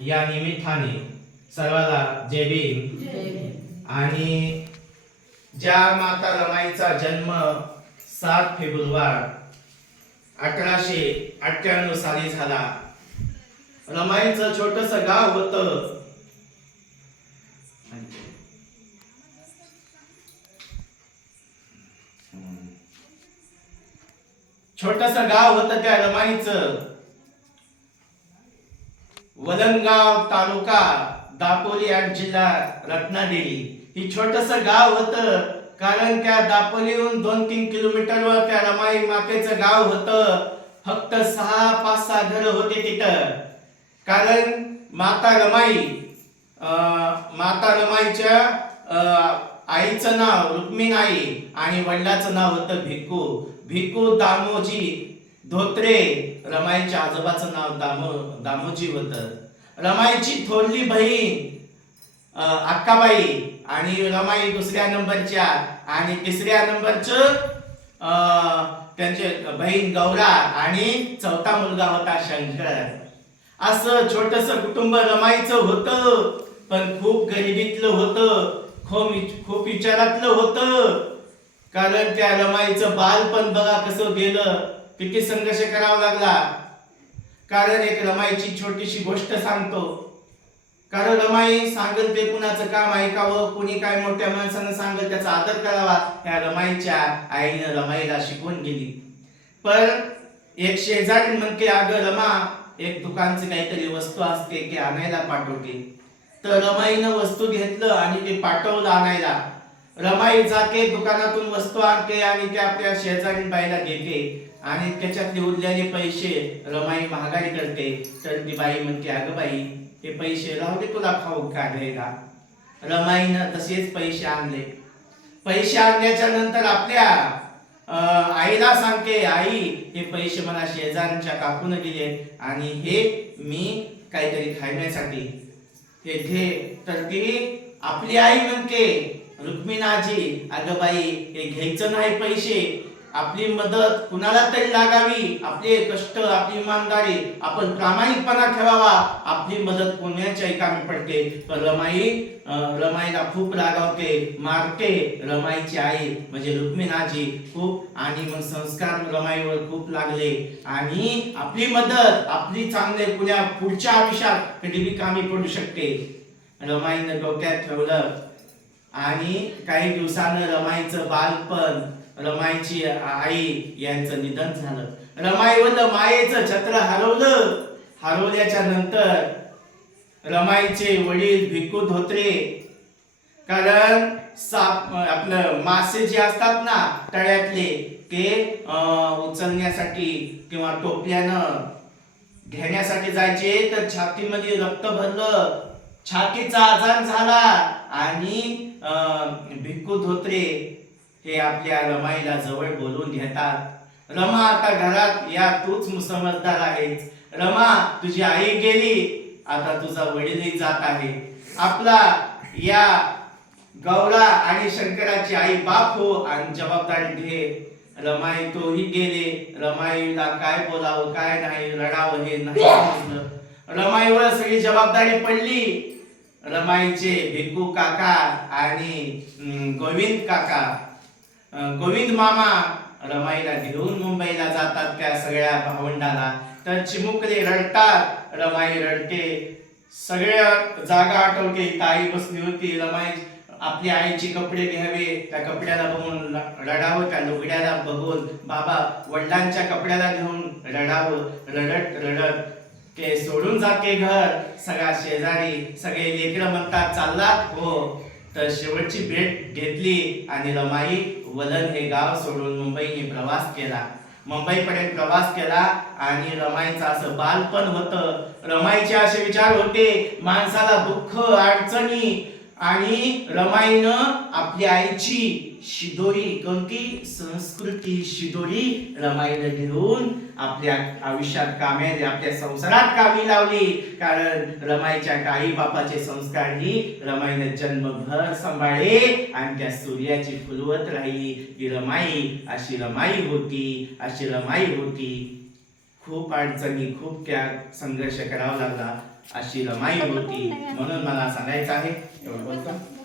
या निमित्ताने सर्वाला जय भीम. आणि ज्या माता रमाईचा जन्म सात फेब्रुवार अठराशे अठ्ठ्याण्णव साली झाला. रमाईचं छोटस गाव होत. छोटस गाव होत त्या रमाईचं? वलंगाव तालुका दापोली आणि जिल्हा रत्नागिरी. ही छोटस गाव होत कारण त्या दापोलीहून दोन तीन किलोमीटरवर त्या रमाई मातेचं गाव होत. फक्त सहा पाच सहा घर होते तिथं. कारण माता रमाई माता रमाईच्या आईचं नाव रुक्मिणाई आणि वडिलाचं नाव होतं भिक्कू भिक्कू दामोजी. धोत्रे रमाईच्या आजोबाचं नाव दामो दामोजी होतं. रमाईची थोरली बहीण अक्काबाई आणि रमाई दुसऱ्या नंबरच्या आणि तिसऱ्या नंबरचं अं, त्यांचे बहीण गौरा आणि चौथा मुलगा होता शंकर. असं छोटस कुटुंब रमाईचं होतं पण खूप गरिबीतलं होतं खूप खूप विचारातलं होतं. कारण त्या रमाईचं बालपण बघा कसं गेलं. किती संघर्ष करावा लागला? कारण एक रमाईची छोटीशी गोष्ट सांगतो. कारण रमाई सांगल ते कुणाचं काम ऐकावं कुणी काय मोठ्या माणसानं सांगल त्याचा आदर करावा त्या रमाईच्या आईनं रमाईला शिकवून गेली. पण एक शेजारी म्हणते अगं रमा एक दुकानची काहीतरी वस्तू असते की आणायला पाठवते. तर रमाईनं वस्तू घेतलं आणि ते पाठवलं आणायला. रमाई जाते दुकानातून वस्तू आणते आणि ते आपल्या शेजारी बाईला देते आणि त्याच्यातले उरलेले पैसे रमाई महागाई करते. तर ती बाई म्हणते अगं बाई हे पैसे राहू दे तुला खाऊ का रमाईनं तसेच पैसे आणले. पैसे आणल्याच्या नंतर आपल्या अं, आईला सांगते आई हे पैसे मला शेजारच्या काकून दिले आणि हे मी काहीतरी खाण्यासाठी. हे घे. तर ती आपली आई म्हणते रुक्मिणाजी अगं बाई हे घ्यायचं नाही पैसे. आपली मदत कुणाला तरी लागावी. आपले कष्ट आपली इमानदारी आपण प्रामाणिकपणा ठेवावा. आपली मदत कोणाच्या कामी पडते. पण रमाई रमाईला खूप रागावते मारते रमाईची आई. म्हणजे रुक्मिणाजी खूप आणि मग संस्कार रमाईवर खूप लागले. आणि आपली मदत आपली चांगले कुण्या पुढच्या आयुष्यात कधी बी कामी पडू शकते. रमाईनं डोक्यात ठेवलं आणि काही दिवसानं रमाईचं बालपण रमाईची आई यांचं निधन झालं. रमाईवरलं मायेचं छत्र हरवलं. हरवल्याच्या नंतर रमाईचे वडील भिक्खू धोत्रे कारण साप आपलं मासे जे असतात ना तळ्यातले ते अं, उचलण्यासाठी किंवा टोपल्यानं घेण्यासाठी जायचे तर छातीमध्ये रक्त भरलं. छातीचा आजार झाला आणि भिक्खू धोत्रे हे आपल्या रमाईला जवळ बोलून घेतात. रमा आता घरात या तूच समजदार आहेस. रमा तुझी आई गेली आता तुझा वडीलही जात आहे. आपला या गौरा आणि शंकराची आई बाप हो आणि जबाबदारी घे. रमाई तोही गेले. रमाईला काय बोलावं काय नाही रडावं हे नाही रमाईवर सगळी जबाबदारी पडली. रमाईचे भिक्कू काका आणि गोविंद काका. गोविंद मामा रमाईला घेऊन मुंबईला जातात त्या सगळ्या भावंडाला. तर चिमुकले रडतात रमाई रडते. सगळ्या जागा आठवते ताई बसली होती रमाई आपली आईची कपडे घ्यावे त्या कपड्याला बघून रडावं त्या लुगड्याला बघून बाबा वडिलांच्या कपड्याला घेऊन रडावं रडत रडत. ते सोडून जाते घर. सगळा शेजारी सगळे लेकरं म्हणतात चाललात? हो. तर शेवटची भेट घेतली आणि रमाई वलन हे गाव सोडून मुंबईने प्रवास केला. मुंबईपर्यंत प्रवास केला आणि रमाईचं असं बालपण होतं. रमाईचे असे विचार होते माणसाला दुःख अडचणी आणि रमाईनं आपली आईची शिदोरी कोणती संस्कृती शिदोरी रमाईनं घेऊन आपल्या आयुष्यात कामे आपल्या संसारात कामी लावली. कारण रमाईच्या काही बापाचे संस्कार ही रमाईनं जन्मभर सांभाळले आणि त्या सूर्याची फुलवत राहिली. ही रमाई अशी रमाई होती अशी रमाई होती. खूप अडचणी खूप त्या संघर्ष करावा लागला. अशी रमाई होती. म्हणून मला सांगायचं आहे. एवढं बोलतो.